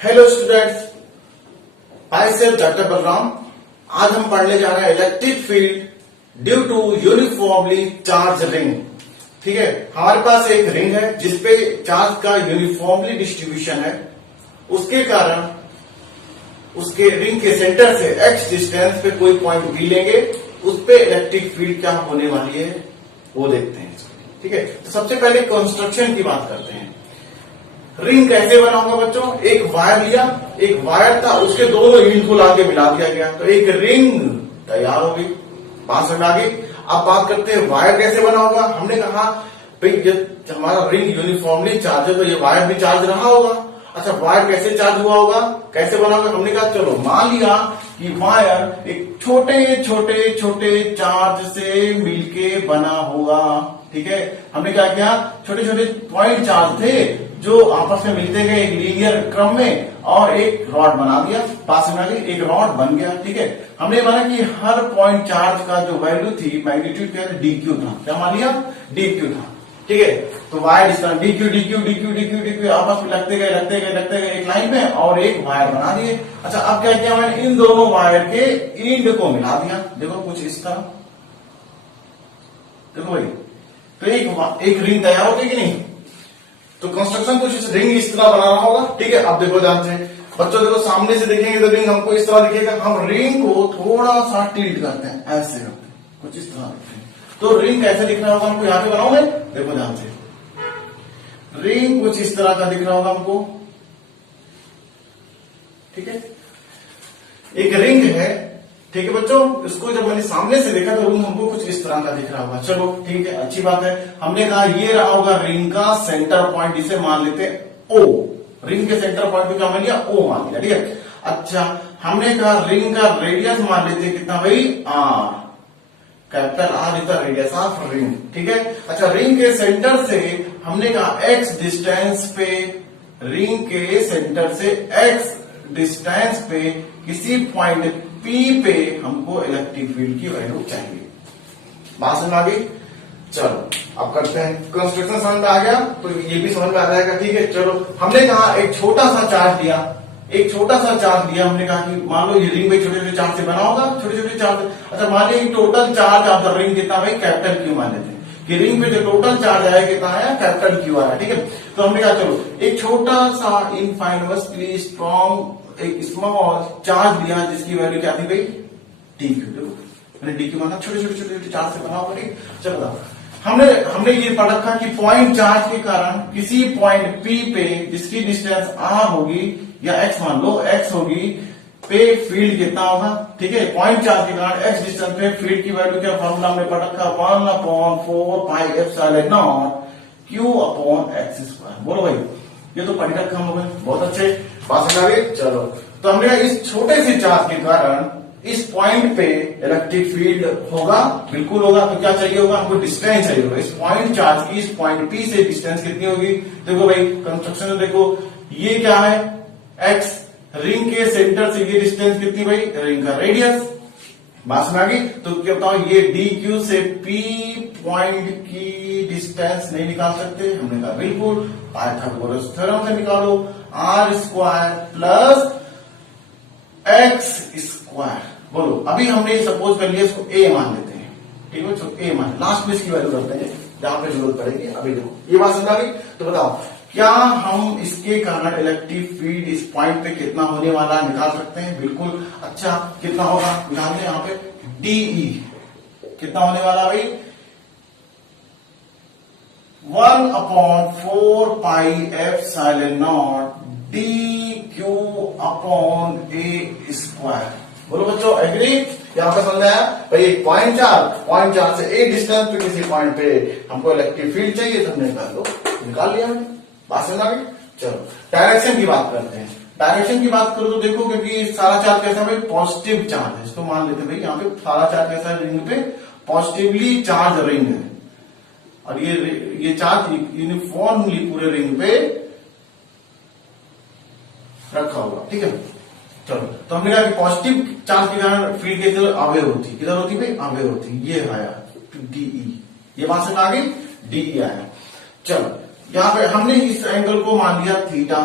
Hello students, I self doctor Balram. आज हम पढ़ने जा रहे हैं electric field due to uniformly charge ring. ठीक है, हमारे पास एक रिंग है जिसपे चार्ज का यूनिफॉर्मली डिस्ट्रीब्यूशन है। उसके कारण उसके रिंग के सेंटर से x डिस्टेंस पे कोई पॉइंट भी लेंगे, उस पे इलेक्ट्रिक फील्ड क्या होने वाली है वो देखते हैं। ठीक है, तो सबसे पहले कंस्ट्रक्शन की बात करते हैं। रिंग कैसे बना होगा बच्चों? एक वायर लिया, एक वायर था, उसके दोनों एंड को लाके मिला दिया गया तो एक रिंग तैयार हो गई। बात समझ आ गई? अब बात करते हैं वायर कैसे बना होगा। हमने कहा भाई जब हमारा रिंग यूनिफॉर्मली चार्ज है तो ये वायर भी चार्ज रहा होगा। अच्छा, वायर कैसे चार्ज हुआ होगा, कैसे बना होगा? हमने कहा चलो मान लिया कि वायर एक छोटे छोटे छोटे चार्ज से मिलके बना होगा। ठीक है, हमने क्या किया, छोटे छोटे पॉइंट चार्ज थे जो आपस में मिलते गए एक लीनियर क्रम में और एक रॉड बना दिया। पास में एक रॉड बन गया। ठीक है, हमने माना कि हर पॉइंट चार्ज का जो वैल्यू थी, मैग्नीट्यूड क्या था, DQ था। क्या मान लिया? DQ था। ठीक है, तो वायर इस तरह DQ DQ DQ DQ DQ आपस में लगते गए एक लाइन में और एक वायर बना दिए। अच्छा, अब क्या किया मैंने, इन दोनों वायर के एंड को मिला दिया। देखो कुछ इस तरह, देखो भाई, तो एक रिंग तैयार होगी कि नहीं? तो कंस्ट्रक्शन कुछ इस रिंग इस तरह बना रहा होगा। ठीक है, अब देखो ध्यान से बच्चों, देखो सामने से देखेंगे तो रिंग हमको इस तरह दिखेगा। हम रिंग को थोड़ा सा टिल्ट करते हैं, ऐसे करते हैं, कुछ इस तरह दिखते हैं। तो रिंग कैसे दिख रहा होगा हमको, यहां पे बनाओगे, देखो ध्यान से, रिंग कुछ इस तरह का दिख रहा होगा हमको। ठीक है, एक रिंग है। ठीक है बच्चों, इसको जब मैंने सामने से देखा तो रिंग हमको कुछ इस तरह का दिख रहा होगा। चलो ठीक है, अच्छी बात है। हमने कहा ये रहा होगा रिंग का सेंटर पॉइंट, इसे मान लेते हैं O। रिंग के सेंटर पॉइंट को क्या मान लिया? O मान लिया। ठीक है, अच्छा हमने कहा रिंग का रेडियस मान लेते हैं कितना भाई? R। Capital R is the radius of ring. ठीक है, अच्छा रिंग के सेंटर से हमने कहा x डिस्टेंस पे, रिंग के सेंटर से x डिस्टेंस पे किसी पॉइंट P पे हमको इलेक्ट्रिक फील्ड की वैल्यू चाहिए। बात समझ आ गई? चलो अब करते हैं कंस्ट्रक्शन। समझ में आ गया तो ये भी समझ में आ जाएगा। ठीक है, चलो हमने कहा एक छोटा सा चार्ज दिया, एक छोटा सा चार्ज दिया। हमने कहा कि मान लो ये रिंग भाई छोटे छोटे चार्ज से बना होगा, छोटे छोटे चार्ज। अच्छा मान लो total charge of the ring कितना भाई? कैपिटल Q मान लेते हैं कि रिंग पे जो टोटल चार्ज आया कितना आया? कैपिटल Q आया। ठीक है, तो हमने कहा चलो एक छोटा सा इनफाइनमसली स्ट्रॉन्ग एक स्मॉल चार्ज लिया जिसकी वैल्यू क्या थी भाई? DQ। देखो मैंने DQ माना, छोटे छोटे छोटे छोटे चार्ज से बना होगा। ठीक, चलो हमने ये पढ़ रखा कि पॉइंट चार्ज के कारण किसी पॉइंट P पे जिसकी डिस्टेंस R होगी या x मान लो x होगी, पे फील्ड कितना होगा? ठीक है, पॉइंट चार्ज के कारण x डिस्टेंस पे फील्ड की वैल्यू क्या फॉर्मूला हमने पढ़ रखा? 1/4πε0 Q/x²। बोलो भाई, ये तो पढ़ रखा हम लोगों ने, बहुत अच्छे। बात समझ आ गई? चलो तो हमने इस छोटे से चार्ज के कारण इस पॉइंट पे इलेक्ट्रिक फील्ड होगा, बिल्कुल होगा। तो क्या चाहिए होगा हमको? डिस्टेंस चाहिए होगा। इस पॉइंट चार्ज की इस पॉइंट P से डिस्टेंस कितनी होगी? देखो भाई कंस्ट्रक्शन में देखो, ये क्या है? x। रिंग के सेंटर से ये डिस्टेंस कितनी भाई? रिंग का रेडियस। बात समझ आ गई? तो क्या बताओ, ये DQ से P पॉइंट की डिस्टेंस नहीं निकाल सकते? हमने कहा बिल्कुल, पाइथागोरस थ्योरम से निकालो। R² plus x²। बोलो, अभी हमने सपोज कर लिया इसको A मान लेते हैं। ठीक है, तो A मान, लास्ट में इसकी वैल्यू करते हैं जहां पे जरूरत पड़ेगी। अभी देखो ये बात समझ आ गई? तो बताओ क्या हम इसके कारण इलेक्ट्रिक फील्ड इस पॉइंट पे कितना होने वाला निकाल सकते हैं? बिल्कुल। अच्छा कितना होगा? ध्यान दें यहाँ पे DE कितना होने वाला भाई? 1/4πε0 DQ/A²। बोलो बच्चों, एग्री? यहां पे समझ आया भाई? एक पॉइंट चार्ज से एक डिस्टेंस पे किसी पॉइंट पे हमको इलेक्ट्रिक फील्ड चाहिए, तो हमने निकाल लिया। बात समझ आ गई? चलो डायरेक्शन की बात करते हैं। डायरेक्शन की बात करो तो देखो, क्योंकि सारा चार्ज कैसा भाई? पॉजिटिव चार्ज है। इसको मान लेते भाई यहाँ पे सारा चार्ज कैसा है? रिंग पे पॉजिटिवली चार्ज रिंग है और ये चार्ज यूनिफॉर्मली पूरे रिंग पे रखा होगा। ठीक है, चलो तो हमने कहा कि पॉजिटिव चार्ज के कारण फील्ड किधर अवे होती? किधर होती भाई? अवे होती। ये आया DE। ये बात समझ आ गई? DE आया। चलो यहाँ पे हमने इस एंगल को मान लिया थीटा।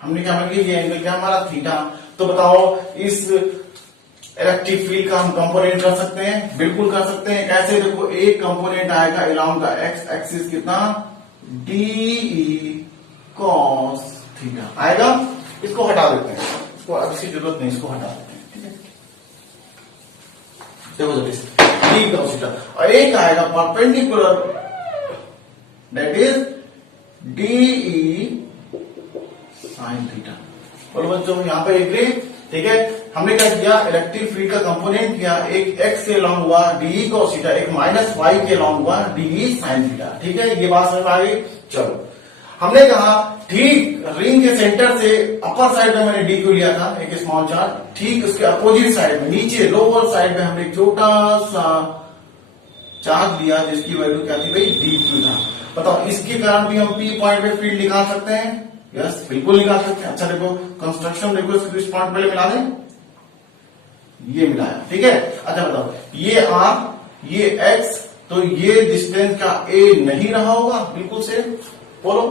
हमने क्या मान लिया, ये एंगल क्या हमारा थीटा। तो बताओ इस इलेक्ट्रिक फील्ड का हम कंपोनेंट कर सकते हैं, बिल्कुल कर सकते हैं। कैसे, देखो एक कंपोनेंट आएगा अलोंग द एक्स एक्सिस कितना, डी कॉस थीटा आएगा। इसको हटा देते हैं, इसको अब इसकी जरूरत नहीं, इसको हटा देते हैं, ठीक है। देखो जल्दी डी कॉस थीटा, और एक आएगा perpendicular that is D sine theta. बोलो बच्चों यहाँ पे एग्री, ठीक है। हमने क्या किया, इलेक्ट्रिक फील्ड का कंपोनेंट किया, एक एक्स के अलॉन्ग हुआ डी कॉस थीटा, एक माइनस वाई के अलॉन्ग हुआ डी साइन थीटा, ठीक है। ये बात समझ में आ गई। चलो हमने कहा ठीक रिंग के सेंटर से अपर साइड में मैंने डी को लिया था एक स्मॉल चार्ज, ठीक उसके अपोजिट साइड में नीचे लोअर साइड में हमने एक छोटा सा चार्ज लिया जिसकी वैल्यू क्या थी भाई, डी क्यू था। बताओ इसके कारण भी हम पी पॉइंट पे फील्ड निकाल सकते हैं, यस बिल्कुल निकाल सकते हैं। अच्छा देखो कंस्ट्रक्शन देखो, इस पॉइंट पहले मिला दें, ये मिलाया, ठीक है। अच्छा बताओ ये आर ये एक्स, तो ये डिस्टेंस का ए नहीं रहा होगा, बिल्कुल से बोलो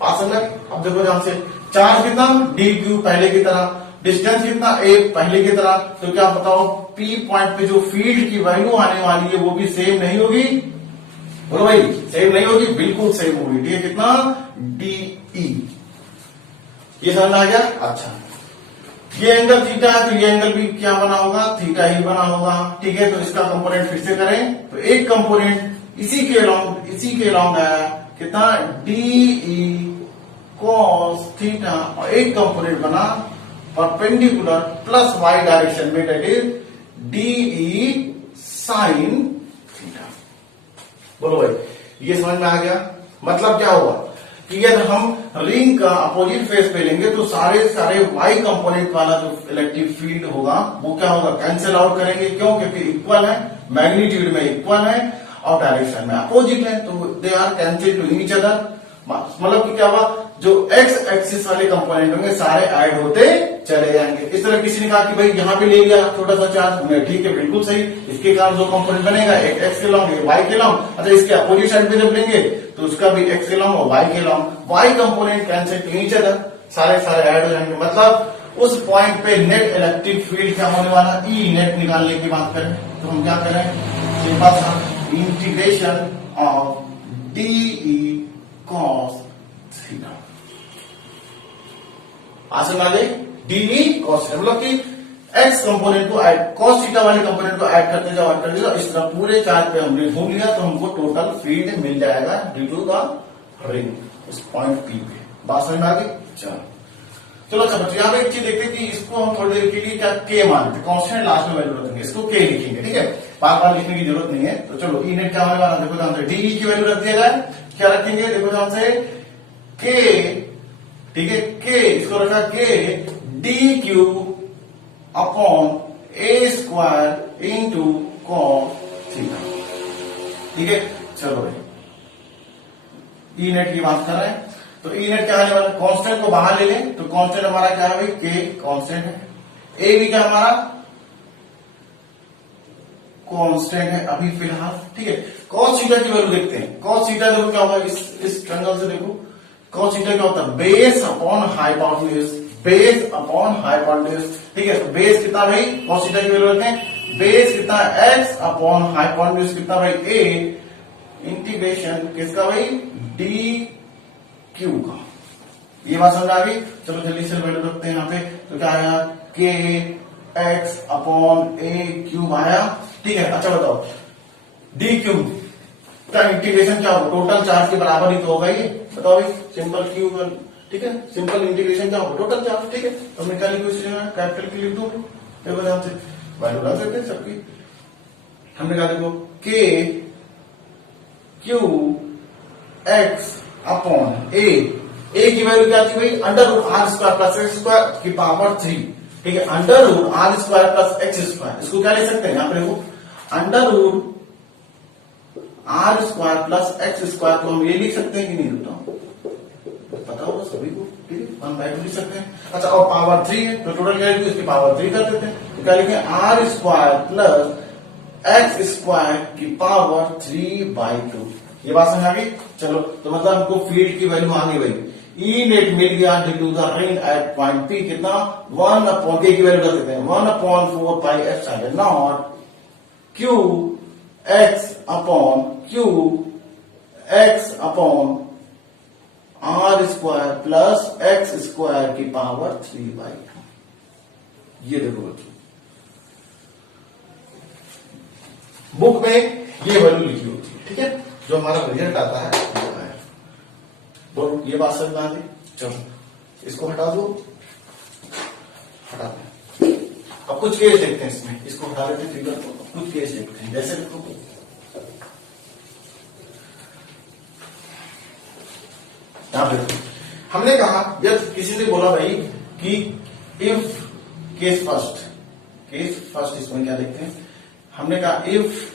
पास अंदर। अब देखो ध्यान से, चार्ज कितना डी क्यू पहले की तरह, डिस्टेंस कितना ए पहले की तरह, तो क्या बताओ पी पॉइंट पे जो फील्ड की वैल्यू आने वाली है वो भी सेम नहीं होगी, बोलो भाई सेम नहीं होगी, बिल्कुल सेम होगी। डी कितना, डी ई, ये समझ आ गया। अच्छा ये एंगल थीटा है, तो ये एंगल भी क्या बना होगा, थीटा ही बना होगा, ठीक है। तो इसका कंपोनेंट फिर से करें, तो एक कंपोनेंट इसी के अलॉन्ग आया कितना, डी कॉस थीटा, और एक कंपोनेंट बना परपेंडिकुलर प्लस वाई डायरेक्शन में, that is D sine theta. बोलो भाई ये समझ में आ गया। मतलब क्या हुआ कि यदि हम रिंग का अपोजिट फेस पे लेंगे तो सारे वाई कंपोनेंट वाला जो इलेक्ट्रिक फील्ड होगा वो क्या होगा, कैंसिल आउट करेंगे। क्यों, क्योंकि इक्वल है, मैग्नीट्यूड में इक्वल है और डायरेक्शन में अपोजिट है, तो they are cancel to each other. मतलब कि क्या हुआ, जो एक्स एक्सिस वाले कंपोनेंट होंगे सारे ऐड होते चले जाएंगे। इस तरह किसी ने कहा कि भाई यहाँ पे ले लिया छोटा सा चार्ज, हमने ठीक है बिल्कुल सही, इसके कारण जो कंपोनेंट बनेगा एक एक्स के लॉन्ग एक वाई के लॉन्ग। अच्छा इसके अपोजिट साइड पे जब लेंगे तो उसका भी एक्स के लॉन्ग और वाई के long, y component cancel to each other, सारे ऐड हो जाएंगे। मतलब उस पॉइंट पे नेट इलेक्ट्रिक फील्ड क्या होने वाला, ई नेट निकालने की बात करें तो हम क्या करें, सिंपल सा integration of D cos theta. आसान आ गई, डी कॉस थीटा, मतलब कि एक्स कंपोनेंट को ऐड, कॉस थीटा वाले कंपोनेंट को ऐड करते जाओ, इस तरह पूरे चार्ज पे हमने घूम लिया तो हमको टोटल फील्ड मिल जाएगा ड्यू टू द रिंग उस पॉइंट पी पे। बात समझ में आ गई। चलो अच्छा बच्चों यहाँ पे एक चीज देखते हैं कि इसको हम थोड़ी देर के लिए क्या के मानते हैं, कॉन्स्टेंट लास्ट में वैल्यू रखेंगे, इसको के लिखेंगे, ठीक है, बार बार लिखने की जरूरत नहीं है। तो चलो ई नेट क्या होने वाला, देखो ध्यान से, डी की वैल्यू रख दिया जाए, क्या रखेंगे देखो ध्यान से, के, ठीक है, के इसको रखा के डी क्यू अपॉन ए स्क्वायर इंटू कॉस थीटा, ठीक है। चलो भाई ई नेट की बात कर रहे हैं, तो ई नेट क्या आने वाला, कांस्टेंट को बाहर ले लें तो कांस्टेंट हमारा क्या है भाई, के कांस्टेंट है, ए भी क्या हमारा कांस्टेंट है अभी फिलहाल, ठीक है। कॉस थीटा की वैल्यू देखते हैं, कॉस थीटा देखो क्या होगा, इस ट्रायंगल से देखो कॉस थीटा क्या होता है, base upon hypotenuse, base upon hypotenuse, ठीक है। तो बेस कितना भाई, कॉस थीटा की वैल्यू रखते हैं, बेस कितना एक्स अपॉन हाइपोटेन्यूज कितना भाई ए, इंटीग्रेशन किसका भाई, डी क्यू का। ये बात समझ आ गई। चलो जल्दी से वैल्यू रखते हैं यहाँ पे, तो क्या आया, के एक्स अपॉन ए क्यूब आया, ठीक है। अच्छा बताओ डी क्यूब का इंटीग्रेशन क्या होगा, टोटल चार्ज के बराबर ही तो होगा ये, बताओ भाई, सिंपल क्यूब, ठीक है, सिंपल इंटीग्रेशन क्या होगा, टोटल चार्ज, ठीक है। तो मैं क्या लिखूं, कैपिटल की लिख दूं, देखो ध्यान से वैल्यू रख देते हैं सबकी। हमने कहा देखो के क्यू एक्स अपॉन ए की वैल्यू क्या थी भाई, under root r square plus x square की पावर 3, ठीक है, under root r square plus x square, इसको क्या ले सकते हैं यहाँ पे देखो, under root r square plus x square को हम ये लिख सकते हैं कि नहीं, बताओ, पता होगा सभी को, ठीक है, 1/2 लिख सकते हैं। अच्छा और पावर 3 है तो टोटल क्या लिखेंगे, इसकी पावर 3 कर देते हैं, तो क्या लिखेंगे, r square plus x square की पावर 3/2। ये बात समझ आ गई। चलो तो मतलब हमको फील्ड की वैल्यू आ गई भाई, ई नेट मिल गया due to the ring at point P कितना 1 अपॉन के की वैल्यू कर देते हैं 1/4 pi epsilon naught q x upon q x upon r square plus x square की पावर 3/2। ये देखो बच्चों बुक में ये वैल्यू लिखी होती है, ठीक है, जो हमारा रिजल्ट आता है वो है। तो ये बात समझ में आ गई। चलो इसको हटा दो, हटा दो। अब कुछ केस देखते हैं इसमें, इसको हटा देते फिगर को, कुछ केस देखते हैं। जैसे देखो यहां पे हमने कहा जब किसी ने बोला भाई कि इफ केस फर्स्ट इसमें क्या देखते हैं, हमने कहा if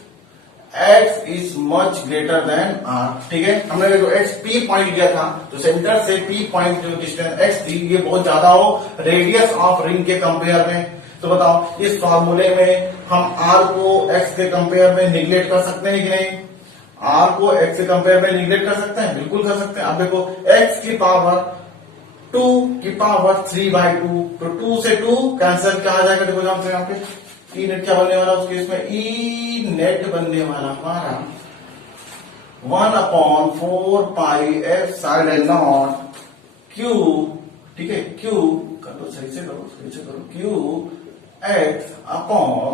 x is much greater than r, ठीक है। हमने जो x p पॉइंट लिया था, तो सेंटर से p पॉइंट जो डिस्टेंस x थी ये बहुत ज्यादा हो रेडियस ऑफ रिंग के कंपेयर में, तो बताओ इस फॉर्मूले में हम r को x के कंपेयर में निगलेक्ट कर सकते हैं कि नहीं? r को x के कंपेयर में निगलेक्ट कर सकते हैं, बिल्कुल कर सकते हैं। अब देखो x की पावर 2 की पावर 3/2, तो 2 से 2 कैंसिल क्या आ जाएगा? देखो यहाँ पे ई नेट क्या बनने वाला उस केस में? ई नेट बनने वाला हमारा 1/4 पाई एप्सिलॉन नॉट क्यू, ठीक है, क्यू करो सही से करो क्यू एक्स अपॉन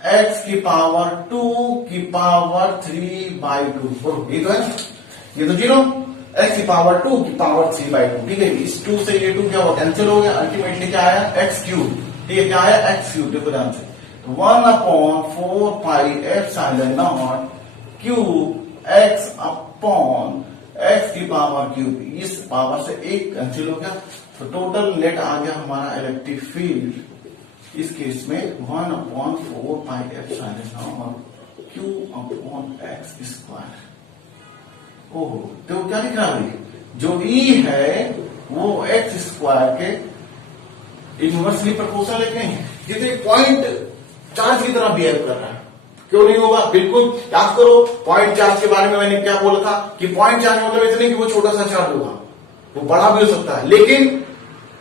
एक्स की पावर 2 की पावर 3/2। ये तो है, ये तो 0, एक्स की पावर 2 की पावर 3/2, ठीक है। इस 2 से ये 2 क्या हुआ? कैंसिल हो गया। अल्टीमेटली क्या आया? एक्स क्यूब, ठीक है, क्या है? X cube. देखो ध्यान से 1/4 pi epsilon not cube x upon x की पावर क्यूब, इस पावर से एक कैंसिल हो गया, तो टोटल नेट आ गया हमारा इलेक्ट्रिक फील्ड इस केस में 1/4 pi epsilon not cube upon x square. ओहो, तो क्या लिख रहा है? जो ई है वो एक्स स्क्वायर के इनवर्सली प्रोपोर्शनल है कि नहीं? जितने पॉइंट चार्ज की तरह बिहेव कर रहा है, क्यों नहीं होगा? बिल्कुल याद करो, पॉइंट चार्ज के बारे में मैंने क्या बोला था कि पॉइंट चार्ज मतलब इतने कि वो छोटा सा चार्ज होगा, वो बड़ा भी हो सकता है, लेकिन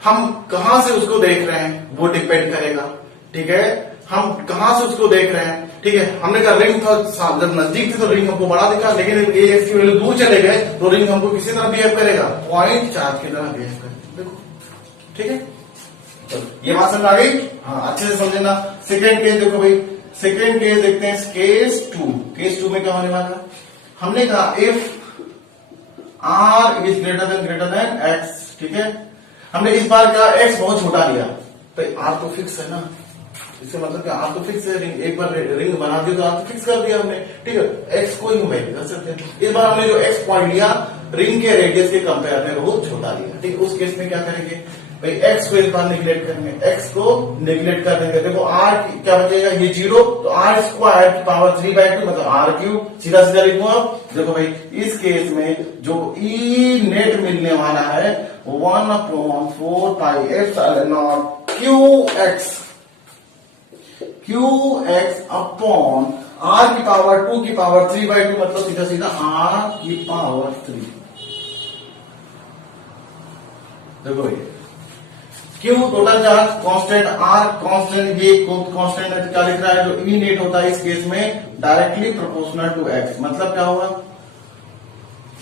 हम कहां से उसको देख रहे हैं वो डिपेंड करेगा, ठीक है। हम कहां से उसको देख रहे हैं, ठीक है। हमने कहा रिंग था, जब नजदीक थे तो रिंग हमको बड़ा दिखा, लेकिन एक्स की वैल्यू दूर चले गए तो रिंग हमको किसी तरह बिहेव करेगा? पॉइंट चार्ज की तरह बिहेव करेगा। देखो, ठीक है, ये बात समझ आ गई? हाँ, अच्छे से समझना। सेकेंड केस देखो भाई, सेकेंड केस देखते हैं, केस टू में क्या होने वाला? हमने कहा if r is greater than x, ठीक है। हमने इस बार कहा x बहुत छोटा लिया, तो r तो फिक्स है ना, इससे मतलब क्या? r तो फिक्स है, रिंग एक बार रिंग बना दी तो r तो फिक्स कर दिया हमने, ठीक है। x को ही हम वैल्यू कर सकते हैं। इस बार हमने जो x पॉइंट लिया रिंग के रेडियस के कंपेयर में बहुत छोटा लिया, ठीक है। उस केस में क्या करेंगे भाई? x को इस बार निगलेक्ट करेंगे, x को निगलेक्ट कर देंगे। देखो r क्या बचेगा? ये 0, तो r स्क्वायर की पावर 3/2 मतलब r क्यूब, सीधा सीधा लिखो आप। देखो भाई इस केस में जो ई नेट मिलने वाला है 1/4 pi epsilon naught q x upon r की पावर 2 की पावर 3/2 मतलब सीधा सीधा r की पावर 3। देखो ये q total charge constant, r constant, ये कांस्टेंट क्या लिख रहा है? जो ई नेट होता है इस केस में डायरेक्टली प्रोपोर्शनल टू एक्स। मतलब क्या होगा?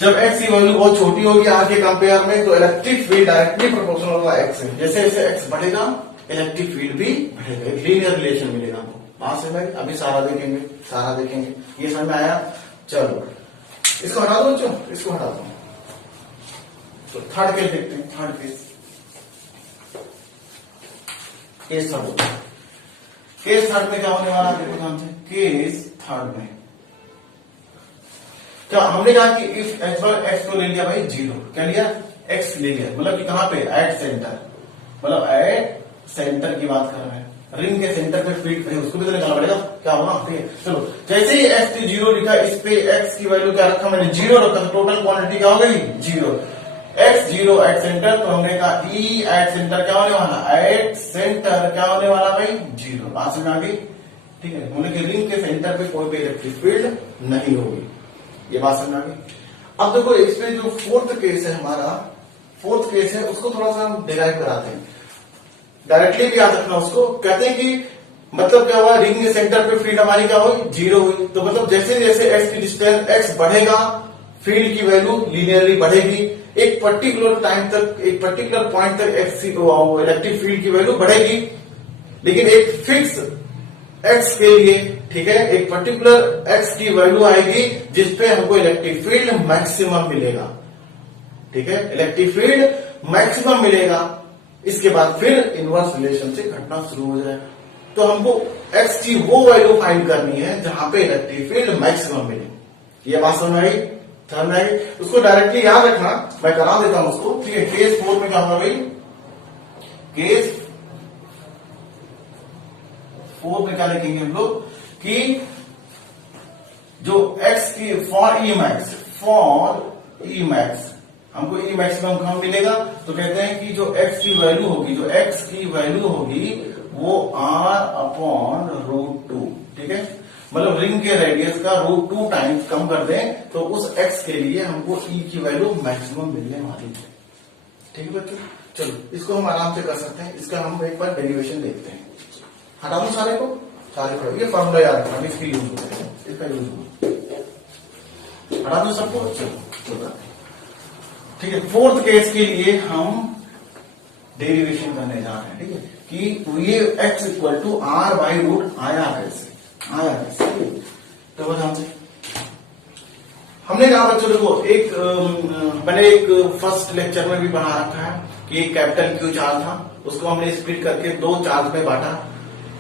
जब एक्स की वैल्यू बहुत छोटी होगी आर के कंपेयर में, तो इलेक्ट्रिक फील्ड डायरेक्टली प्रोपोर्शनल होगा एक्स से। जैसे जैसे एक्स बढ़ेगा इलेक्ट्रिक फील्ड भी बढ़ेगा, एक लीनियर रिलेशन मिलेगा आपको। वहां से भाई अभी सारा देखेंगे, ये समझ में आया? चलो इसको हटा दो बच्चों, इसको हटा दो। तो थर्ड केस देखते हैं, third case third. Case third में क्या होने वाला है? देखो ध्यान से, केस थर्ड में क्या हमने कहा कि इफ एक्स को ले लिया भाई 0, क्या लिया? एक्स ले लिया, मतलब कि कहां पे? एट सेंटर, मतलब एट सेंटर की बात कर रहे हैं। रिंग के सेंटर पे फील्ड उसको भी तो निकालना पड़ेगा, क्या होगा? ठीक है, चलो जैसे ही एक्स की 0 लिखा, इस पे एक्स की वैल्यू क्या रखा मैंने? 0 रखा, तो टोटल क्वांटिटी क्या हो गई? 0। एक्स 0 एट सेंटर, तो हमने कहा ई एट सेंटर क्या होने वाला? एट सेंटर क्या होने वाला भाई? 0। बात समझ आ गई? ठीक है, हमने कि रिंग के सेंटर पे कोई भी इलेक्ट्रिक फील्ड नहीं होगी, ये बात समझ आ गई। अब देखो इसमें जो फोर्थ केस है हमारा, फोर्थ केस है उसको थोड़ा सा हम डिराइव कराते हैं, डायरेक्टली भी याद रखना उसको। कहते हैं कि मतलब क्या हुआ, रिंग के सेंटर पे फील्ड हमारी क्या हुई, 0 हुई। तो मतलब जैसे जैसे x की डिस्टेंस x बढ़ेगा फील्ड की वैल्यू लीनियरली बढ़ेगी, एक पर्टिकुलर टाइम तक, एक पर्टिकुलर पॉइंट तक इलेक्ट्रिक फील्ड की वैल्यू बढ़ेगी, लेकिन एक फिक्स x के लिए, ठीक है, एक पर्टिकुलर x की वैल्यू आएगी जिसपे हमको इलेक्ट्रिक फील्ड मैक्सिमम मिलेगा, ठीक है, इलेक्ट्रिक फील्ड मैक्सिमम मिलेगा। इसके बाद फिर इनवर्स रिलेशनशिप घटना शुरू हो जाएगा। तो हमको x की वो वैल्यू फाइंड करनी है जहां पे इलेक्ट्रिक फील्ड मैक्सिमम मिले। ये बात समझ में आई, समझ में आई? उसको डायरेक्टली याद रखना, मैं करा देता हूं उसको, ठीक है। केस 4 में क्या होगा भाई, केस 4 में क्या लिखेंगे हम लोग कि जो x की फॉर ई मैक्स हमको ई मैक्सिमम कम मिलेगा। तो कहते हैं कि जो x की वैल्यू होगी, जो x की वैल्यू होगी वो r/√2, ठीक है, मतलब रिंग के रेडियस का √2 टाइम्स कम कर दें तो उस x के लिए हमको e की वैल्यू मैक्सिमम मिलने वाली है, ठीक है बच्चों। चलो इसको हम आराम से कर सकते हैं, इसका हम एक बार डेरिवेशन देखते हैं। हटा दो सारे को, सारे को ये फॉर्मूला याद रखना, इसकी यूज होता है, इसका यूज होगा, हटा दो सबको। चलो ठीक है, फोर्थ केस के लिए हम डेरिवेशन करने जा रहे हैं, ठीक है, कि ये x इक्वल टू r/√IRS, तो बताओ हमने कहा बच्चों देखो, एक मैंने एक फर्स्ट लेक्चर में भी बना रखा है कि एक कैपिटल Q चार्ज था, उसको हमने स्प्लिट करके 2 चार्ज में बांटा,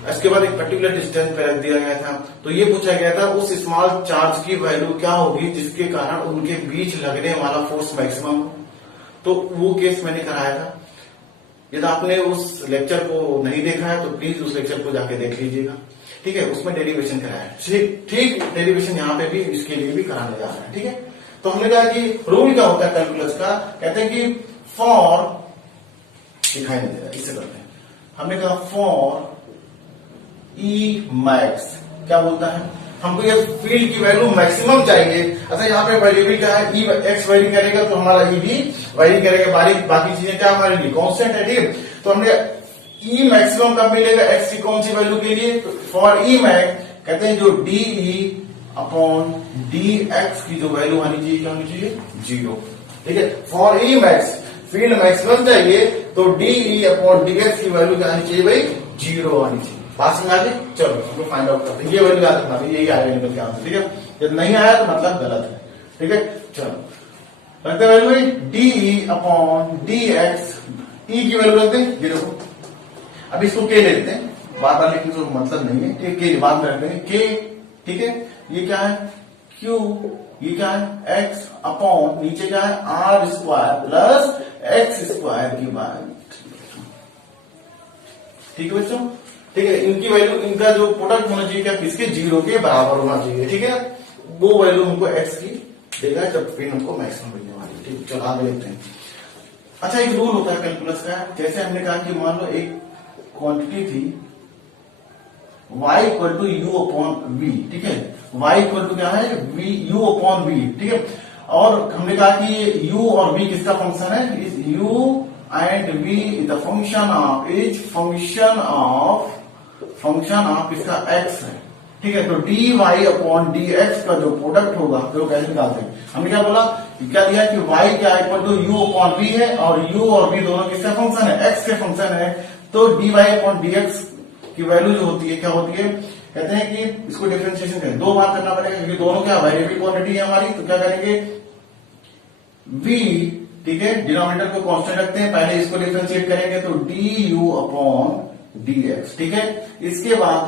इसके बाद एक पर्टिकुलर डिस्टेंस पे रख दिया गया था। तो ये पूछा गया था उस स्मॉल चार्ज की वैल्यू क्या होगी जिसके कारण उनके बीच लगने वाला फोर्स मैक्सिमम हो। तो वो केस मैंने कराया था। यदि आपने उस लेक्चर को नहीं देखा है तो प्लीज उस लेक्चर को जाके देख लीजिएगा, ठीक है, उसमें डेरिवेशन कराया है। ठीक डेरिवेशन यहाँ पे भी इसके लिए भी कराने जा रहा है, ठीक है। तो हमने कहा कि रूल क्या होता है कैलकुलस का, कहते हैं कि फॉर, दिखाई नहीं दे रहा, इससे करते हैं, हमने कहा फॉर ई मैक्स, क्या बोलता है, हमको ये फील्ड की वैल्यू मैक्सिमम चाहिए। अच्छा यहाँ पे वेरिएबल क्या है, ई एक्स वेरी करेगा तो हमारा ई भी वेरी करेगा, बाकी चीजें क्या हमारे लिए कांस्टेंट है, ठीक है। तो हमने ई मैक्सिमम कब मिलेगा, एक्स की कौन सी वैल्यू के लिए, फॉर ई मैक्स कहते हैं जो D E upon D x की जो वैल्यू आनी चाहिए, क्या होनी चाहिए, 0, ठीक है। For E max field maximum चाहिए तो D E upon D x की वैल्यू क्या आनी चाहिए भाई, 0 आनी चाहिए। बात समझ आ गई? चलो हमको फाइंड आउट करते हैं, ये वैल्यू याद रखना, यही आएगा निकल के आंसर, ठीक है। जब नहीं आया तो मतलब गलत है, ठीक है। चलो रखते वैल्यू भाई D E upon D X, E की वैल्यू रखते हैं 0। अब इसको के ले लेते हैं, बार बार लिखने का मतलब नहीं है, के बाद में रखते हैं के, ठीक है। ये क्या है क्यू, ये क्या है एक्स अपॉन नीचे क्या है r² प्लस x² की बात, ठीक है बच्चों, ठीक है। इनकी वैल्यू, इनका जो प्रोडक्ट होना चाहिए क्या, किसके, 0 के बराबर होना चाहिए, ठीक है। वो वैल्यू हमको x की देगा जब फिर हमको मैक्सिमम मिलने वाली है, ठीक है। चलो आगे देखते हैं। अच्छा एक रूल होता है कैलकुलस का, जैसे हमने कहा कि मान लो एक क्वांटिटी थी y equal to u upon v, ठीक है, y इक्वल टू क्या है u अपॉन v, ठीक है। और हमने कहा कि u और v किसका फंक्शन है, इस u and v the function of इसका x है, ठीक है। तो dy अपॉन dx का जो प्रोडक्ट होगा तो कैसे निकालते हैं, हमने क्या बोला, क्या दिया कि y क्या equal to u upon v है और u और v दोनों किसका फंक्शन है, x के फंक्शन है। तो dy अपॉन dx की वैल्यू जो होती है क्या होती है, कहते हैं कि इसको डिफरेंशिएशन करें, 2 बार करना पड़ेगा क्योंकि दोनों क्या वेरिएबल क्वांटिटी है हमारी। तो क्या करेंगे v, ठीक है, डिनोमिनेटर को कांस्टेंट रखते हैं, पहले इसको डिफरेंशिएट करेंगे तो du अपॉन dx, ठीक है। इसके बाद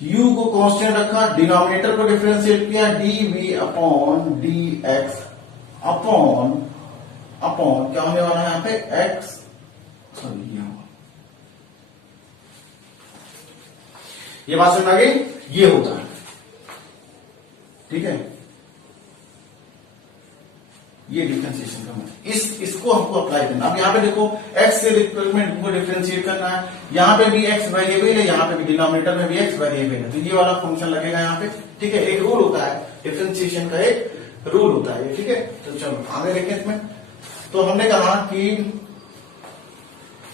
u को कांस्टेंट रखा, डिनोमिनेटर को डिफरेंशिएट किया, dv अपॉन dx अपॉन क्या होने वाला है यहाँ पे x, सॉरी ये बात समझ आ गई, ये होता है, ठीक है। ये डिफरेंशिएशन का मतलब, इसको हमको अप्लाई करना। अब यहाँ पे देखो x से रिक्वायरमेंट को डिफरेंशिएट करना है, यहाँ पे भी x वेरिएबल है, यहाँ पे भी डिनोमिनेटर में भी x वेरिएबल है, तो ये वाला फंक्शन लगेगा यहाँ पे, ठीक है। एक रूल होता है डिफरेंशिएशन का, एक रूल होता है, ठीक है। तो चलो आगे देखें इसमें, तो हमने कहा कि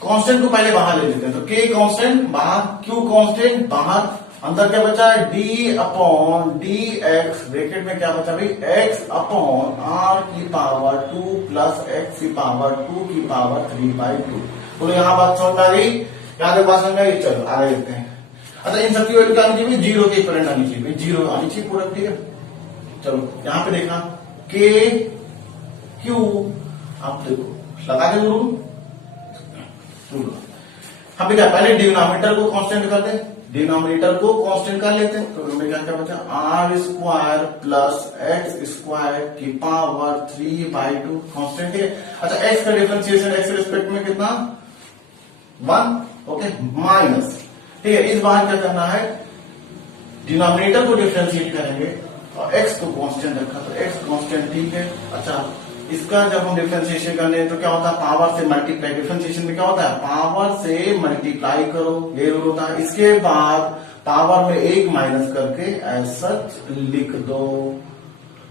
कांस्टेंट को पहले बाहर ले लेते हैं, तो के कांस्टेंट बाहर, क्यू कांस्टेंट बाहर, अंदर क्या बचा है D upon D x, bracket में क्या बचा भाई एक्स अपॉन आर की पावर 2 प्लस एक्स की पावर 2 की पावर 3/2। बोलो यहाँ बात समझ में आ गई, यहाँ बात समझ में आई। चलो आगे देखते हैं। अच्छा इन सबकी वैल्यू क्या आनी चाहिए, जीरो के इक्विवेलेंट आनी चाहिए, जीरो आनी चाहिए पूरा, ठीक है। चलो यहाँ पे देखना के क्यू, आप देखो लगा दे रूल। हम क्या पहले डिनोमिनेटर को कांस्टेंट कर दे, डिनोमिनेटर को कांस्टेंट कर लेते हैं, तो हमें क्या क्या बचा r square plus x square की पावर 3/2 कांस्टेंट है। अच्छा एक्स का डिफरेंशिएशन एक्स के रिस्पेक्ट में कितना 1, ओके, माइनस, ठीक है। इस बार क्या करना है, डिनोमिनेटर को डिफरेंशिएट करेंगे और एक्स को कांस्टेंट रखा, तो एक्स कांस्टेंट, ठीक है। अच्छा इसका जब हम डिफरेंशिएशन करने तो क्या होता है, पावर से मल्टीप्लाई, डिफरेंशिएशन में क्या होता है पावर से मल्टीप्लाई करो, ये रूल होता है। इसके बाद पावर में 1 माइनस करके ऐसा लिख दो,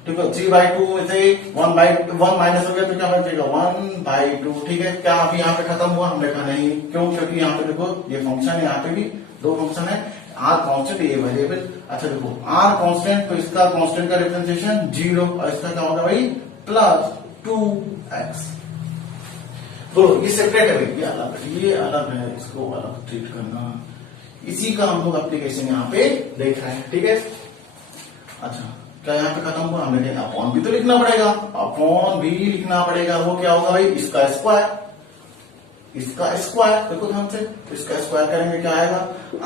ठीक है। 3/2 में से 1 माइनस हो गया तो क्या बचेगा 1/2, ठीक है। क्या अभी यहाँ पे खत्म हुआ, हमने कहा नहीं, क्यों, क्योंकि यहाँ पे देखो ये फंक्शन है, यहाँ पे भी 2 फंक्शन है, आर कांस्टेंट ये वेरिएबल। अच्छा देखो आर कांस्टेंट, तो इसका कांस्टेंट का डिफरेंशिएशन 0 और इसका क्या होगा भाई प्लस 2x। बोलो ये सेपरेट है, ये अलग है, इसको अलग ट्रीट करना, इसी का हम लोग एप्लीकेशन यहाँ पे देख रहे हैं, ठीक है। अच्छा क्या यहाँ पे खत्म हुआ, हमने कहा अपॉन भी तो लिखना पड़ेगा, अपॉन भी लिखना पड़ेगा, वो क्या होगा भाई इसका स्क्वायर, इसका स्क्वायर, देखो ध्यान से, इसका स्क्वायर करेंगे क्या आएगा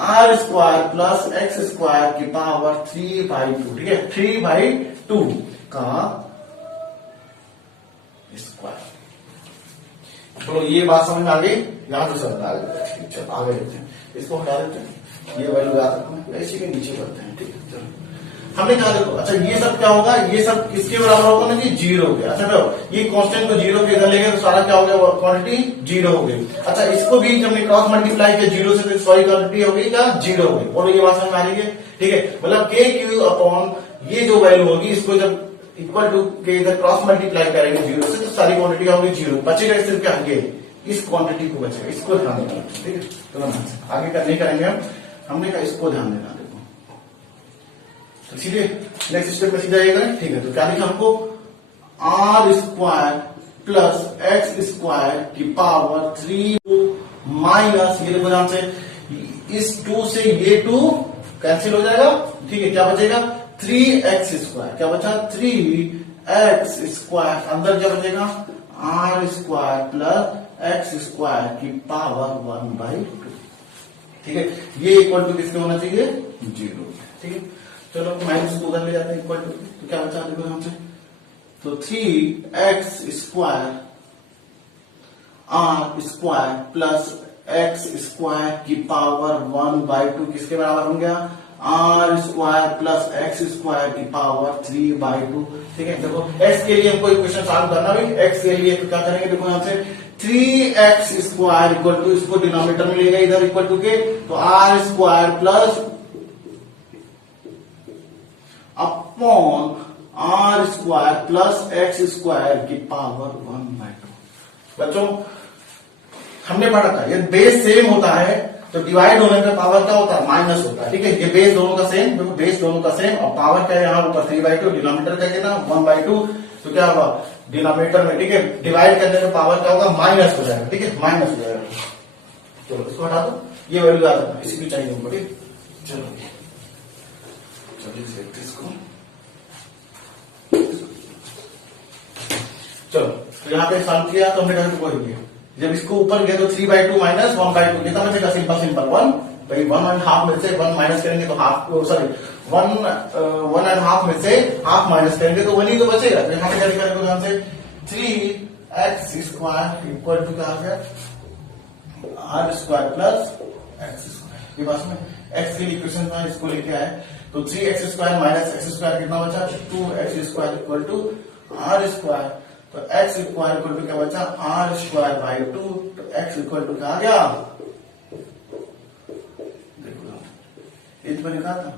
r square plus x square की पावर 3/2, ठीक है, 3/2 का स्क्वायर। तो ये बात समझ में आ गई, यहां तो सब आ गए, चलो आगे देखते हैं, इसको हटा देते हैं, ये वैल्यू याद रखना, इसी के नीचे करते हैं, ठीक है। चलो हमने कहा देखो, अच्छा ये सब क्या होगा, ये सब किसके बराबर होगा ना जी 0 हो गया। अच्छा देखो ये कांस्टेंट को 0 के इधर ले गए तो सारा क्या हो गया, क्वांटिटी 0 हो गई। अच्छा इसको भी जब हमने क्रॉस मल्टीप्लाई किया 0 से, तो सॉरी क्वांटिटी हो गई क्या 0 हो गई, और ये बात समझ में आ रही है, ठीक है। मतलब के क्यू अपॉन ये जो वैल्यू होगी, इसको जब इक्वल टू के इधर क्रॉस मल्टीप्लाई करेंगे 0 से, तो सारी क्वांटिटी होगी 0, बचेगा सिर्फ क्या ये इस क्वांटिटी को बचेगा, इसको ध्यान देना, ठीक है। तो आगे नहीं करेंगे हमने कहा इसको ध्यान देना, देखो तो सीधे नेक्स्ट स्टेप में सीधा ये करें, ठीक है। तो क्या लिखा हमको r square plus x square की पावर 3 माइनस, ये देखो ध्यान से, इस 2 से ये 2 कैंसिल हो जाएगा, ठीक है। क्या बचेगा 3x स्क्वायर, क्या बचा 3x स्क्वायर, अंदर क्या बचेगा r square plus x square की पावर 1/2, ठीक है। ये इक्वल टू किसके होना चाहिए 0, ठीक है। चलो माइनस को उधर ले जाते हैं, इक्वल टू, तो क्या बचा देखो हमसे, तो 3x square r square plus x square की पावर 1/2 किसके बराबर हो गया r square plus x square की पावर 3/2, ठीक है। देखो x के लिए हमको इक्वेशन सॉल्व करना भाई, x के लिए तो क्या करेंगे, देखो यहां से 3x स्क्वायर इक्वल टू, इसको डिनोमिनेटर में लेगा इधर इक्वल टू के, तो r square plus upon r square plus x square की पावर 1/2। बच्चों हमने पढ़ा था ये बेस सेम होता है तो डिवाइड होने पे पावर क्या होता है माइनस होता है, ठीक है। ये बेस दोनों का सेम, देखो बेस दोनों का सेम, और पावर क्या है यहाँ ऊपर 3/2, डिनोमिनेटर क्या है ना 1/2, तो क्या होगा डिनोमिनेटर में, ठीक है, डिवाइड करने पे पावर क्या होगा माइनस हो जाएगा, ठीक है, माइनस हो जाएगा। चलो इसको हटा दो, ये वैल्यू याद रखना, इसी भी चाहिए हमको, ठीक। चलो इसको चलो तो यहाँ पे सॉल्व किया तो हमने कहा कोई किया, जब इसको ऊपर गया तो 3/2 माइनस 1/2 कितना बचेगा, सिंपल 1, भाई 1.5 में से 1 माइनस करेंगे तो हाफ, सॉरी 1.5 में से हाफ माइनस करेंगे तो 1 ही तो बचेगा। तो यहाँ पे क्या लिखा ध्यान से 3x स्क्वायर इक्वल टू क्या आ गया r square plus x square, ये बात में एक्स की इक्वेशन था, इसको लेके आए तो 3x square minus x square कितना बचा 2x square equal to r square, तो x इक्वल टू क्या बचा आर स्क्वायर बाई 2, तो x इक्वल टू क्या आ गया, देखो इतना लिखा था,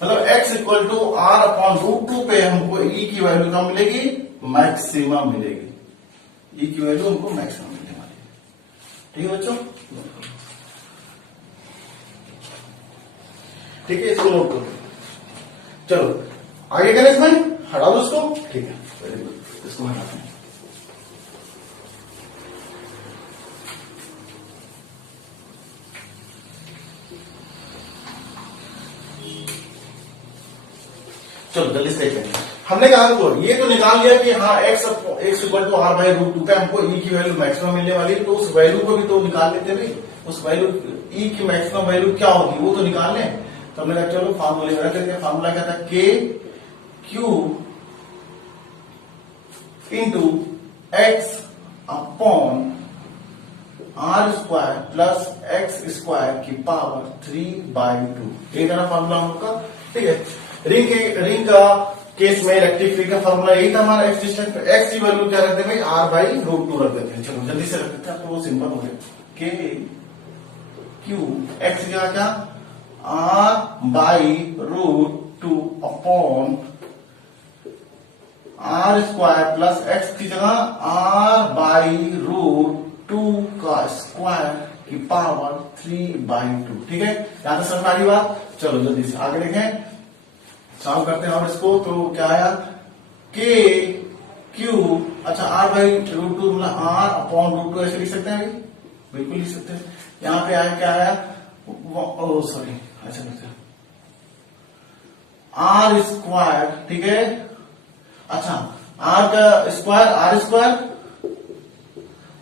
मतलब x equal to r upon √2 पे हमको e की वैल्यू क्या मिलेगी मैक्सिमम मिलेगी, ई की वैल्यू हमको मैक्सिमम मिलने वाली है। ठीक है बच्चों, ठीक है, इसको नोट करो। चलो आगे करें, इसमें हटा दो इसको। ठीक है, वेरी गुड, इसको हटाते हैं। चलो जल्दी से देखें। हमने कहा तो ये तो निकाल लिया कि हाँ x equal to r by root two पे हमको ई की वैल्यू मैक्सिमम मिलने वाली है, तो उस वैल्यू को भी तो निकाल लेते भाई। उस वैल्यू ई की मैक्सिमम वैल्यू क्या होगी वो तो निकाल लें। तो हमने कहा चलो फार्मूले में रख, फार्मूला क्या था, k q into x upon r square plus x square की पावर 3/2। ये था फार्मूला हम लोग का। ठीक है, रिंग का केस में इलेक्ट्रिक फील्ड का फार्मूला यही था हमारा। एक्स डिस्टेंस पे एक्स की वैल्यू क्या रखते हैं भाई, आर बाई रूट टू रख देते हैं। चलो जल्दी से रख देते हैं, तो वो सिंपल हो गया। के क्यू एक्स क्या क्या, r by root two upon r square plus x की जगह आर बाई रूट टू का स्क्वायर की पावर 3/2। ठीक है, यहां तक समझ आ रही बात। चलो जल्दी से आगे देखें, सॉल्व करते हैं और इसको। तो क्या आया, के क्यू, अच्छा आर बाई रूट टू मतलब आर अपॉन रूट टू ऐसे लिख सकते हैं भाई, बिल्कुल लिख सकते हैं। यहां पे आया क्या आया, सॉरी ऐसा लिखते हैं आर स्क्वायर। ठीक है, अच्छा आर का स्क्वायर आर स्क्वायर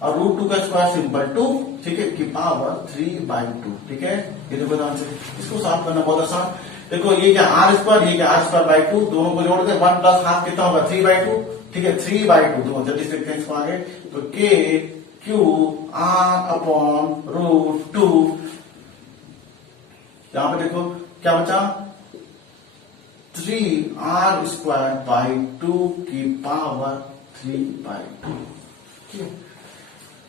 और रूट टू का स्क्वायर सिंपल 2। ठीक है, की पावर 3/2। ठीक है, ये देखो ध्यान से, इसको सॉल्व करना बहुत आसान। देखो ये क्या आर स्क्वायर, ये क्या आर स्क्वायर बाई 2, दोनों को जोड़ के 1 प्लस हाफ कितना होगा 3/2। ठीक है, 3/2 दोनों जल्दी से देखते हैं इसको आगे। तो के क्यू आर अपॉन रूट 2, यहां पे देखो क्या बचा, 3r स्क्वायर बाई 2 की पावर 3/2। ठीक है,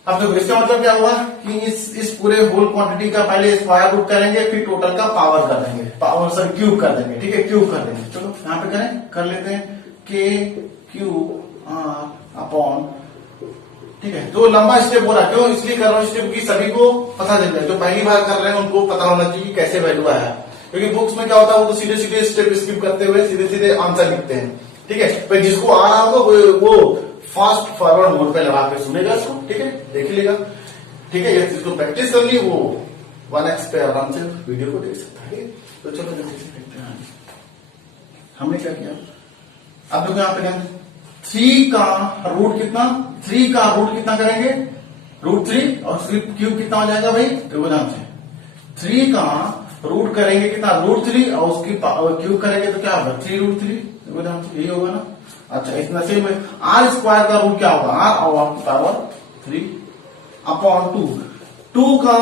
अब देखो इसका मतलब क्या हुआ कि इस पूरे होल क्वांटिटी का पहले स्क्वायर रूट करेंगे, फिर टोटल का पावर कर देंगे, पावर सर क्यूब कर देंगे। ठीक है, क्यूब कर देंगे। चलो यहां पे करें, कर लेते हैं के क्यू आर अपॉन। ठीक है, तो लंबा स्टेप हो रहा है, क्यों इसलिए कर रहा हूं स्टेप की सभी को पता चल जाए। जो पहली बार कर रहे हैं उनको पता होना चाहिए कैसे वैल्यू आया, क्योंकि बुक्स में क्या होता है वो तो सीधे सीधे स्टेप स्किप करते हुए सीधे सीधे आंसर लिखते हैं। ठीक है, पर जिसको आ रहा होगा वो फास्ट फॉरवर्ड मोड पे लगा के सुनेगा इसको। ठीक है, देख लेगा। ठीक है, जिसको प्रैक्टिस करनी वो 1x पे आराम से वीडियो को देख सकता है। तो चलो जल्दी से देखते हैं हमने क्या किया। अब देखो यहाँ पे 3 का रूट कितना, 3 का रूट कितना करेंगे, रूट 3 और क्यूब कितना हो जाएगा भाई, देखो ध्यान से 3 का रूट करेंगे कितना, रूट 3 और उसकी क्यूब करेंगे तो क्या होगा 3√3। देखो ध्यान से यही होगा ना। अच्छा इतना सेम है, आर स्क्वायर का रूट क्या होगा, आर और आपकी पावर 3 अपॉन 2 का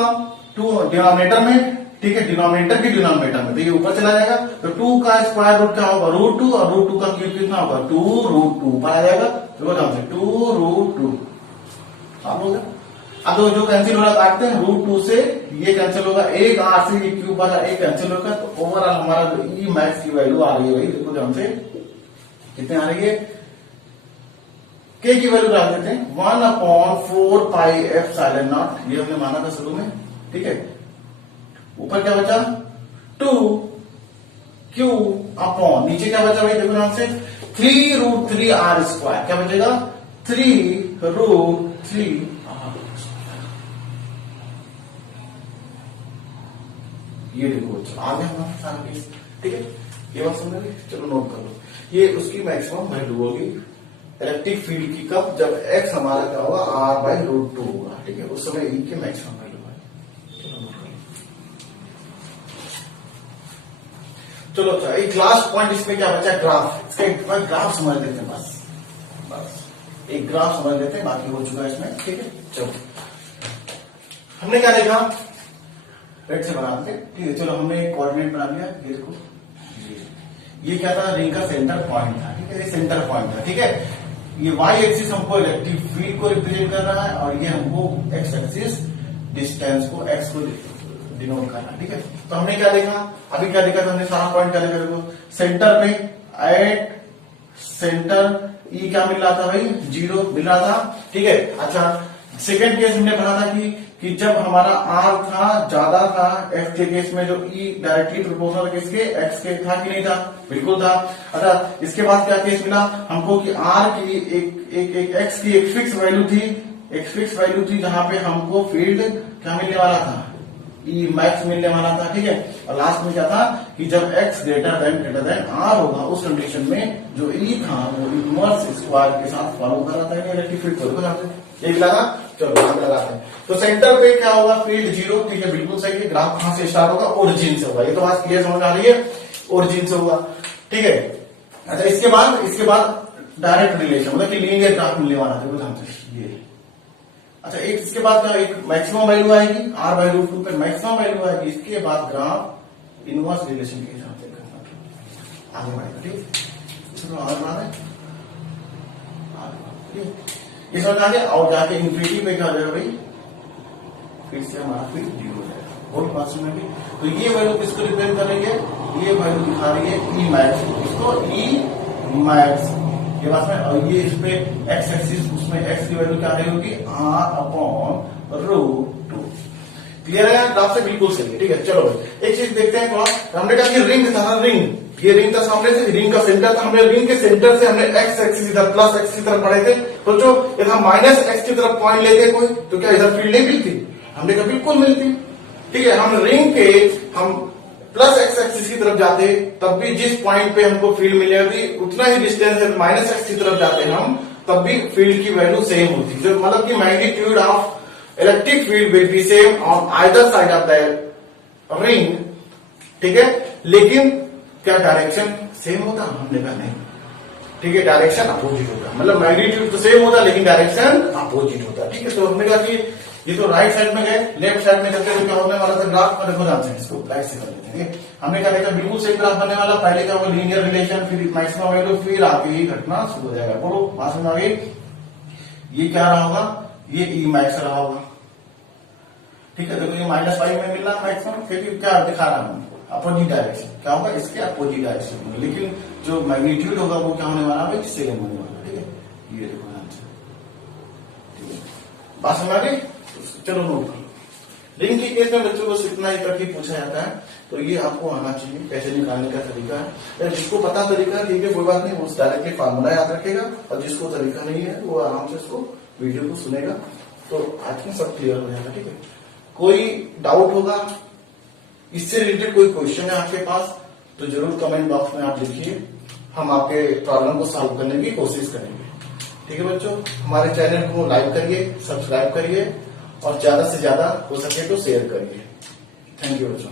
2 डिनोमिनेटर में। ठीक है, डिनोमिनेटर की डिनोमिनेटर में तो ये ऊपर चला जाएगा। तो 2 का स्क्वायर रूट क्या होगा, रूट 2 और रूट 2 का क्यूब कितना होगा 2√2 ऊपर आ जाएगा। देखो ध्यान से 2√2 आप होगा। अब तो जो कैंसिल हो रहा काटते हैं, √2 से ये कैंसिल होगा, एक आर से ये क्यूब वाला एक कैंसिल होगा। तो ओवरऑल हमारा जो ई मैक्स की वैल्यू आ रही है भाई, देखो ध्यान से कितने आ रही है, के की वैल्यू डाल देते हैं 1/4πε0, ये हमने माना था शुरू में। ठीक है, ऊपर क्या बचा 2q अपॉन, नीचे क्या बचा भाई देखो ध्यान से 3√3r स्क्वायर, क्या बचेगा 3√3। ये देखो आ गया हमारा सारा केस। ठीक है, ये बात समझ गए, चलो नोट कर लो। ये उसकी मैक्सिमम वैल्यू होगी इलेक्ट्रिक फील्ड की कब, जब x हमारा क्या होगा r/√2 होगा। ठीक है, उस समय ई की मैक्सिमम वैल्यू है। चलो अच्छा, एक लास्ट पॉइंट इसमें क्या बचा, ग्राफ। इसका एक बार ग्राफ समझ लेते हैं, बस एक ग्राफ समझ लेते हैं, बाकी हो चुका है इसमें। ठीक है, चलो हमने क्या देखा, रेड से बना देते। ठीक है, चलो हमने एक कोऑर्डिनेट बना लिया, ये देखो ये क्या था, रिंग का सेंटर पॉइंट था। ठीक है, ये सेंटर पॉइंट था। ठीक है, ये वाई एक्सिस हमको इलेक्ट्रिक फील्ड को रिप्रेजेंट कर रहा है और ये हमको एक्स एक्सिस डिस्टेंस को एक्स को डिनोट करना। ठीक है, तो हमने क्या देखा, अभी क्या देखा था हमने, सारा पॉइंट क्या देखा, देखो सेंटर पे एट सेंटर ई क्या मिल रहा था भाई, 0 मिल रहा था। ठीक है, अच्छा सेकंड केस हमने पढ़ा था कि जब हमारा आर था ज्यादा था एक्स के केस में, जो ई डायरेक्टली प्रोपोर्शनल किसके, एक्स के था कि नहीं था, बिल्कुल था। अच्छा इसके बाद क्या केस मिला हमको कि आर की एक एक्स की एक फिक्स वैल्यू थी, एक फिक्स वैल्यू थी जहां पे हमको फील्ड क्या मिलने वाला था, ई मैक्स मिलने वाला था। ठीक है, और लास्ट में क्या था कि जब x ग्रेटर देन आर होगा उस कंडीशन में जो ई था वो इनवर्स स्क्वायर के साथ फॉलो कर रहा था इलेक्ट्रिक फील्ड को। ये लगा, चलो ध्यान लगाते हैं। तो सेंटर पे क्या होगा, फील्ड 0। ठीक है, बिल्कुल सही है। ग्राफ कहां से स्टार्ट होगा, ओरिजिन से होगा। ये तो बात क्लियर समझ आ रही है, ओरिजिन से होगा। ठीक है, अच्छा इसके बाद डायरेक्ट रिलेशन मतलब कि लीनियर ग्राफ मिलने वाला है ध्यान से ये। अच्छा एक इसके बाद क्या, एक मैक्सिमम वैल्यू आएगी r/√2 पे मैक्सिमम वैल्यू आएगी। इसके बाद ग्राफ इनवर्स रिलेशन के हिसाब से आगे बढ़ेगा। ठीक, चलो आगे बढ़े, ये समझ आ गया। और जाके इंफिनिटी पे क्या हो जाएगा भाई, फिर से हमारा फिर 0 हो जाएगा। बहुत बात सुन में। तो ये वैल्यू किसको रिप्रेजेंट कर रही है, ये वैल्यू दिखा रही है ई मैक्स, इसको ई मैक्स ये बात में। और ये इस पे एक्स एक्सिस, उसमें एक्स की वैल्यू क्या रही होगी, r/√2। क्लियर है, ग्राफ से बिल्कुल सही है। ठीक है, चलो भाई एक चीज देखते हैं थोड़ा। हमने कहा कि रिंग था ना, रिंग, ये रिंग था सामने से, रिंग का सेंटर था। हमने रिंग के सेंटर से हमने एक्स एक्सिस इधर प्लस एक्स की तरफ पढ़े थे। तो जो यदि माइनस एक्स की तरफ पॉइंट लेते कोई तो क्या इधर फील्ड नहीं मिलती, हमने कहा बिल्कुल मिलती। ठीक है, हम रिंग के हम प्लस एक्स एक्सिस की तरफ जाते तब भी जिस पॉइंट पे हमको फील्ड मिलेगी उतना ही डिस्टेंस है माइनस एक्स की तरफ जाते हम तब भी फील्ड की वैल्यू सेम होती है। मतलब कि magnitude of electric field will be same on either side of the ring. ठीक है, लेकिन क्या डायरेक्शन सेम होता, हमने कहा नहीं। ठीक है, डायरेक्शन अपोजिट होता, मतलब मैग्नीट्यूड तो सेम होता लेकिन डायरेक्शन अपोजिट होता। ठीक है, तो हमने कहा कि ये तो राइट साइड में गए, लेफ्ट साइड में करते तो क्या होने वाला था, ग्राफ में देखो ध्यान से, इसको लाइट से कर लेते हैं। हमने क्या देखा, बिल्कुल सेम ग्राफ बनने वाला। पहले क्या होगा, लीनियर रिलेशन, फिर मैक्सिमम वैल्यू, फिर आगे ही घटना शुरू हो जाएगा। बोलो बात समझ आ गई। ये क्या रहा होगा, ये ई मैक्स रहा होगा। ठीक है, देखो ये -5 में मिल रहा मैक्सिमम, क्योंकि क्या दिखा रहा हूं, अपोजिट डायरेक्शन। क्या होगा, इसके अपोजिट डायरेक्शन में, लेकिन जो मैग्नीट्यूड होगा वो क्या होने वाला है, सेम होने वाला। ठीक है, ये देखो ध्यान से। ठीक है, बात समझ आ गई। चलो नोट करो। रिंग के केस में बच्चों को इतना ही करके पूछा जाता है, तो ये आपको आना चाहिए कैसे निकालने का तरीका है। जिसको पता तरीका ठीक है, कोई बात नहीं, वो डायरेक्टली फार्मूला याद रखेगा। और जिसको तरीका नहीं है वो आराम से इसको वीडियो को सुनेगा, तो आज में सब क्लियर हो जाएगा। ठीक है, कोई डाउट होगा, इससे रिलेटेड कोई क्वेश्चन है आपके पास, तो जरूर कमेंट बॉक्स में आप लिखिए, हम आपके प्रॉब्लम को सॉल्व करने की कोशिश करेंगे। ठीक है बच्चों, हमारे चैनल को लाइक करिए, सब्सक्राइब करिए और ज्यादा से ज्यादा हो सके तो शेयर करिए। थैंक यू बच्चों।